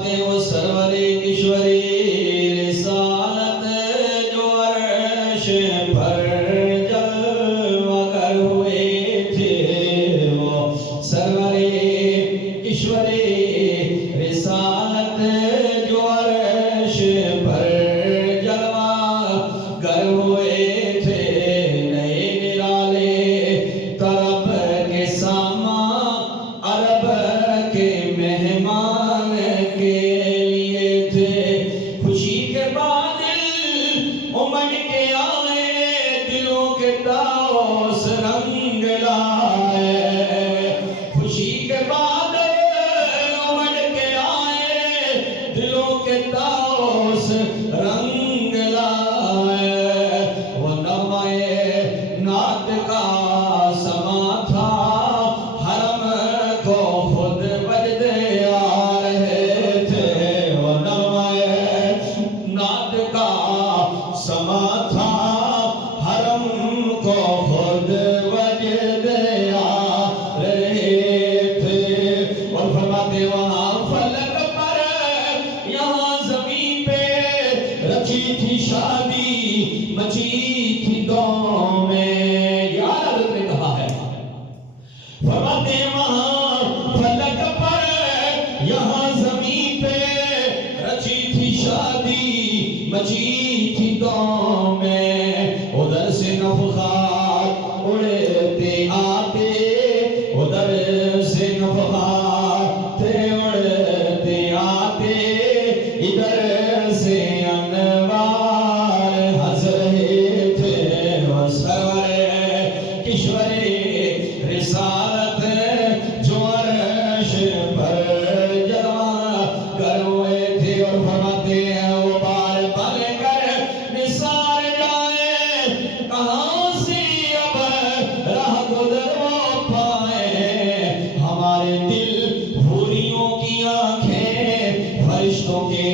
وہ سرور کشوری رسالت جو عرش پر جلوہ گر ہوئے تھے، وہ سرور کشوری رسالت جو عرش پر جلوہ گر ہوئے تھے، نئے نرالے طرب کے ساما عرب کے مہمان کے لیے تھے، خوشی کے بادل امڑ کے آئے، دلوں کے تاؤس رنگ لائے، خوشی کے بادل امڑ کے آئے، دلوں کے تاؤس رنگ لائے، وہ نغمہ نعت کا سما تھا، حرم کو خود وجد آ رہے تھے، وہ نغمہ نعت کا سما تھا، حرم کو خود وجد آ رہے تھے، اور فرماتے وہاں فلک پر یہاں زمین پہ رچی تھی شادی، مچی تھی دو میں، یاد حضرت نے کہا ہے، فرماتے وہاں فلک پر یہاں زمین پہ رچی تھی شادی، مچی تھی دو میں، ادھر سے نفخات اڑتے آتے، ادھر سے نفخات اڑتے آتے، ادھر سے انوار ہنس رہے تھے، وہ سرور کشوری رسالت جو عرش پر جلوہ گر ہوئے تھے، اور فرماتے ہیں وہ بار بن کر نثار جائے، کہاں سے اب راہ گزر وہ پائے، ہمارے دل حوریوں کی آنکھیں فرشتوں کے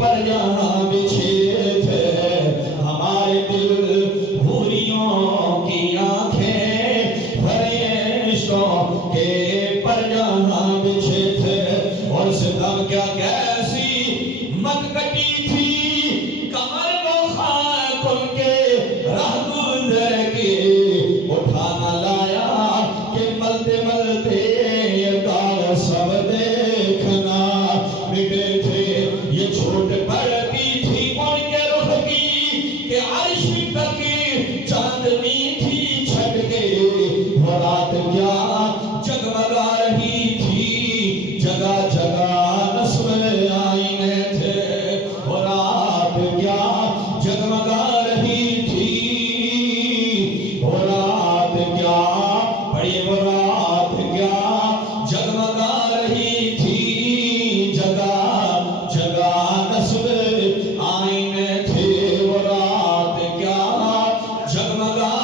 پر جہاں بچھے تھے، ہمارے دل حوریوں کی آنکھیں فرشتوں کے پر جہاں بچھے تھے، اور ستم کیا کیسی مت کٹی تھی، کمر وہ خاک ان کے راہ گزر کے اٹھا نہ لایا، کہ ملتے ملتے یہ داغ سب دیکھنا مٹے تھے، یہ چھوٹ پڑتی تھی ان کے رخ کی، کہ عرش تک چاندنی تھی چھٹ کے، وہ رات کیا جگمگا رہی تھی، جگہ جگہ نصب آئینے تھے، وہ رات کیا جگمگا رہی تھی، وہ رات کیا پڑھیے، وہ رات کیا جگمگا رہی تھی، جگہ جگہ نصب آئینے تھے، وہ رات کیا جگمگا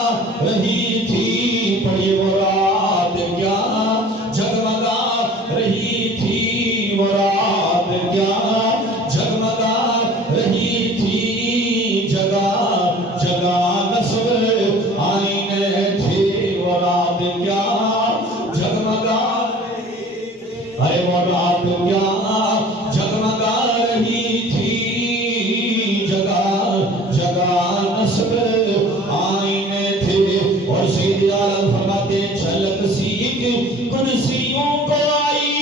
رہی تھی، پڑھیے وہ رات کیا جگمگا رہی تھی، وہ رات کیا جگمگا رہی تھی، جگہ جگہ نصب آئینے تھے، وہ رات کیا جگمگا رہی تھی، ارے وہ رات کیا جگمگا رہی تھی، جگہ جگہ نصب آئینے تھے، اور سید عالم فرماتے جھلک سی ایک کنسیوں کو آئی،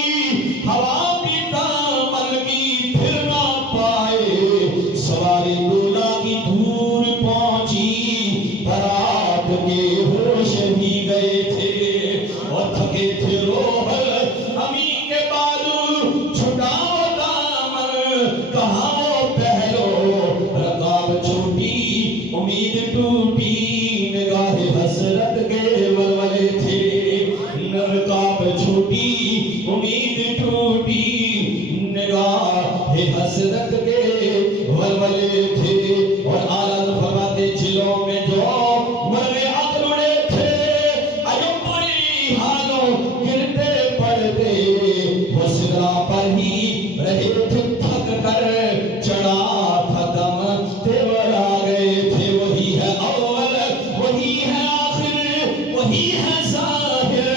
ہوا بھی دامن کی پھر نہ پائے، سواری دولہ کی دور پہنچی، برات کے ہوش ہی گئے تھے، اور تھکے تھے روح امی کے بالو، چھٹاؤ دامن کہاں وہ پہلو، رکاب چھوٹی امید ٹوٹی، نگاہ حسرت کے ولولے تھے، رکاب چھوٹی امید ٹوٹی، نگاہ حسرت کے ولولے تھے، اور آلت فرماتے جلوں میں جو مرغ عقل اڑے تھے، عجب بری حالوں گرتے پڑتے، وہ سدرا پر ہی رہے تھے تھک کر، چڑھا تھا دم تیور آ گئے تھے، وہی ہے اول وہی ہے آخر، وہی ہے ظاہر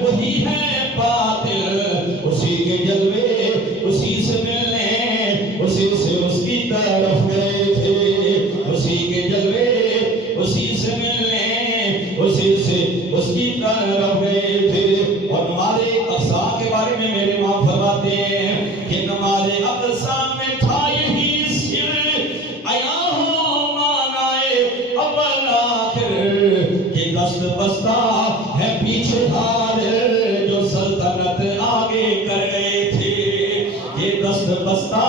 وہی ہے باطل، اسی کے جلوے اسی سے ملنے کہ نماز اقسام میں تھا یہی سر آیا ہو مانائے اول آخر کہ دست بستہ ہے پیچھے دھار جو سلطنت آگے کر گئے تھے یہ دست بستہ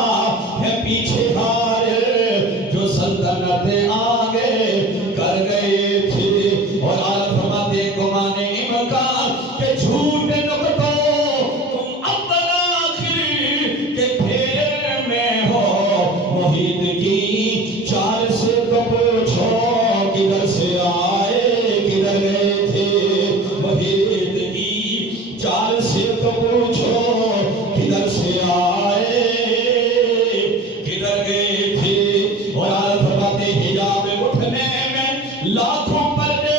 ہے پیچھے دھار جو سلطنت آگے کر گئے تھے اور آل فرماتے گمانے امکان کہ جھوٹ نکتو تم اول آخر کہ پھر میں ہو محیط کی چار سے تو پوچھو کدھر سے آئے کدھر گئے تھے محیط کی چار سے تو پوچھو کدھر سے آئے کدھر گئے تھے اور آل فرماتے حجاب اٹھنے میں لاکھوں پردے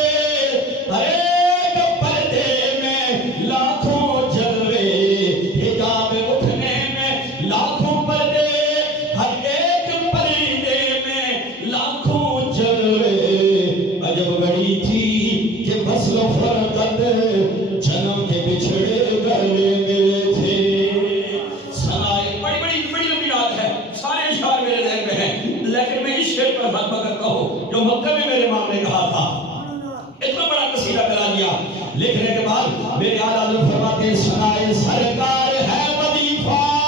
ہر ایک پردے میں لاکھوں جلوے حجاب اٹھنے میں لاکھوں پردے ہر ایک پردے میں لاکھوں جلوے عجب گھڑی تھی کہ وصل و فرقت جنم کے بچھڑے کر لیتے تھے سنائے بڑی لمبی یاد ہے سارے اشعار میرے ذہن میں ہیں لیکن میں اس شعر پر خطبہ کرتا ہوں جو مکہ میں میرے امام نے کہا تھا اتنا بڑا قصیدہ کرا دیا لکھنے کے بعد میرے آل حضرت فرماتے سنائے سرکار ہے وظیفہ